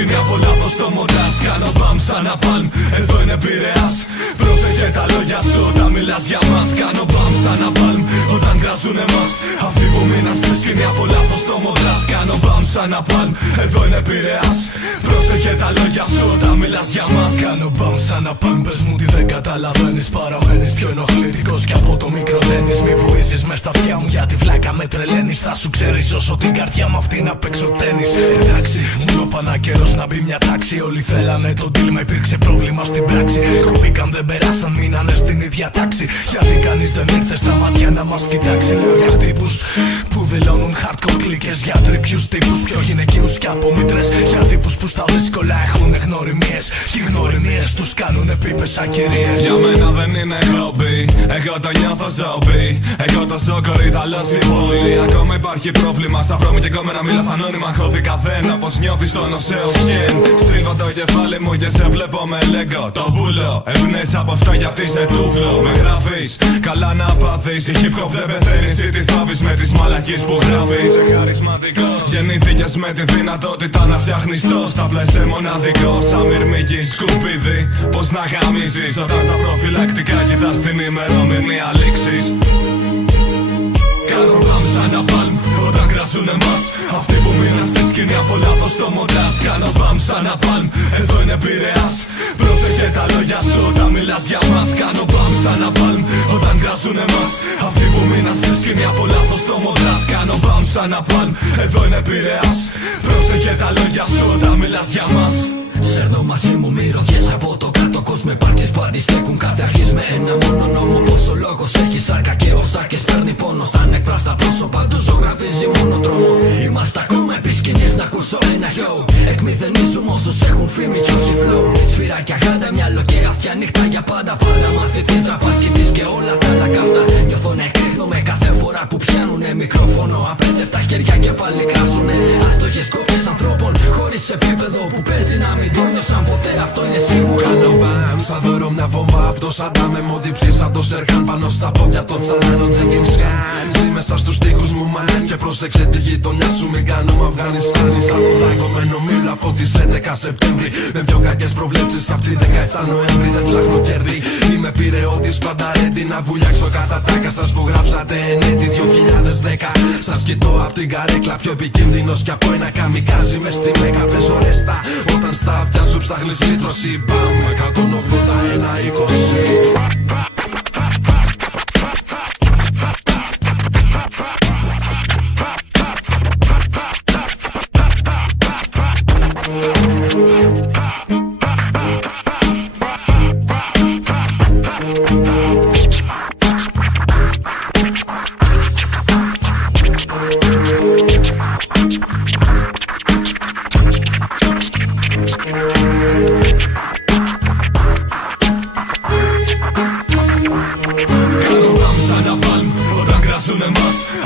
σκηνή από λάθος το μοντάζ. Κάνω μπαμ σαν να παλμ, εδώ είναι Πειραιάς. Πρόσεχε τα λόγια σου όταν μιλάς για μας. Κάνω μπαμ σαν να παλμ όταν κράζουν εμάς. Αυτοί που μείναν στη σκηνή από λάθος το μοντάζ. Κάνω μπαμ σαν να παλμ, εδώ είναι Πειραιάς. Πρόσεχε τα λόγια σου όταν μιλάς για μας. Κάνω μπαμ σαν να παλμ, πες μου τι δεν καταλαβαίνεις. Παραμένεις πιο ενοχλητικός κι από το μικρό τένις. Μη βουίζεις μες στα αυτιά μου γιατί βλάκα με τρελαίνεις. Θα σου ξέρεις όσο την καρδιά μου αυτή να παίξω τένις. Εντάξει, μου έπανα καιρός να μπει μια τάξη. Όλοι θέλανε τον deal, μα υπήρξε πρόβλημα στην πράξη. Κοπήκαν, δεν περάσαν, μείνανε στην ίδια τάξη. Γιατί κανείς δεν ήρθε στα μάτια να μας κοιτάξει. Λέω για τύπους που δηλώνουν hardcore κλίκες. Για τρίπιους τύπους πιο γυναικείους κι από μήτρες. Για τύπους που στα δύσκολα έχουν γνωριμίες. Και οι γνωριμίες τους κάνουνε πίπες ακυρίες. Για μένα δεν είναι χόμπι, εγώ το νιώθω ζόμπι. Εγώ το σόκορι θα λώσει πολύ. Ακόμα υπάρχει πρόβλημα, σαν βρώμη και κόμμενα μιλάς ανώνυμα. Έχω δει καθένα πως νιώθεις το νοσαίο σκεν. Στρίβω το κεφάλι μου και σε βλέπω με λέγκο. Το πουλο, ευνές από αυτά γιατί σε τούβλο. Με γράφεις, καλά να πάθεις. Η hip hop δεν πεθαίνεις ή τι θάβεις με τις μαλακίες που γράφεις. Είσαι χαρισματικός, γεννήθηκες με τη δυνατότητα να φτιάχνεις τόστ. Απλά είσαι μοναδικός, σαν μυρμήγκι σκουπίδι. Πως να γαμίζεις όταν στα προφυλακτικά κοιτάς την ημερομηνία λήξης. Κάνω μπαμ σαν να παλμ όταν κράζουν εμάς. Αυτοί που μείναν στη σκηνή από λάθος το μοντάζ. Κάνω μπαμ σαν να παλμ, εδώ είναι Πειραιάς. Πρόσεχε τα λόγια σου όταν μιλάς για μας. Κάνω μπαμ σαν να παλμ όταν κράζουν εμάς. Αυτοί που μείναν στη σκηνή από λάθος το μοντάζ. Κάνω μπαμ σαν να παλμ, εδώ είναι Πειραιάς. Πρόσεχε τα λόγια σου όταν μιλάς για μας. Σέρνω μαζί μου μυρωδιές από το κάτω κόσμο. Υπάρξεις που αντιστέκουν κάθε αρχής με ένα μόνο νόμο. Πως ο λόγος έχει σάρκα και ο στάρκες παίρνει πόνο. Στα ανεκφράστα πρόσωπα του ζωγραφίζει μόνο δρόμο. Είμαστε ακόμα επί σκηνής να ακούσω ένα χιό. Εκμηδενίζουμε όσους έχουν φήμη κι όχι flow. Σφυράκια γάντα, μυαλό και αυτιά νύχτα για πάντα. Πάντα μαθητής, τραπασκητής και όλα τα άλλα καυτά. Νιώθω να εκρήγνομαι κάθε φορά που πιάνουνε μικρόφωνο. Απέδευτα χέρια και πάλι κράσουνε. Άστοχες κόφτες ανθρώπων χωρίς επίπεδο που παίζει να μην το νιώσαν ποτέ, αυτό είναι σίγουρο. Κάνω μπαμ, σαν δώρο μια βόμβα απ' το Σαντάμ. Με μόδιψη σαν το Σεργάν πάνω στα πόδια το τσαλάνο Τζέκιν Σκάν. Ζει μέσα στους τοίχους μου μαν και πρόσεξε τη γειτονιά σου μην κάνουμε Αφγανιστάνι. Σαν το δακωμένο μήλο από τις 11 Σεπτέμβρη. Με πιο κακές προβλέψεις απ' τη 17 Νοέμβρη. Δεν ψάχνω κέρδη, είμαι πειραιώτης πάντα έτοι να βουλιάξω κατά τάκα σας που γράψατε ενέτη 2010. Σας κοιτώ απ' την καρέκλα πιο επικίνδυνος κι από ένα καμικάζι μες στη Μέκα. Παίζω ρέστα όταν στα αυτιά σου ψάχνεις λύτρωση. Μπαμ, 181-20.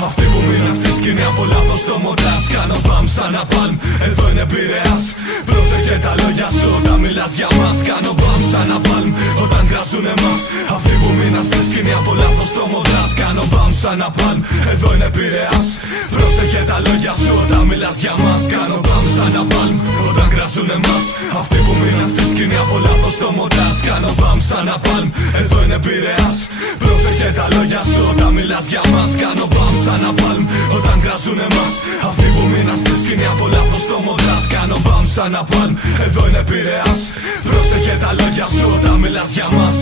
Αυτοί που μείναν στη σκηνή από λάθος το μοντάζ. Κάνω μπαμ σαν να παλμ, εδώ είναι Πειραιάς. Πρόσεχε τα λόγια σου όταν μιλάς για μας. Κάνω μπαμ σαν να παλμ όταν κράζουν εμάς. Αυτοί που μείναν στη σκηνή από λάθος το μοντάζ. Κάνω μπαμ σαν να παλμ, εδώ είναι Πειραιάς. Πρόσεχε τα λόγια σου όταν μιλάς για μας. Κάνω μπαμ σαν να παλμ όταν κράζουν εμάς. Αυτοί που μείναν στη σκηνή από λάθος το μοντάζ. Κάνω μπαμ σαν να παλμ, εδώ είναι Πειραιάς. Πρόσεχε τα λόγια σου όταν μιλάς για μας. Κάνω μπαμ σαν να παλμ όταν κράζουν εμάς. Αυτοί που μείναν στη σκηνή από λάθος το μοντάζ. Κάνω μπαμ σαν να παλμ, εδώ είναι Πειραιάς. Πρόσεχε τα λόγια σου όταν μιλάς για μας.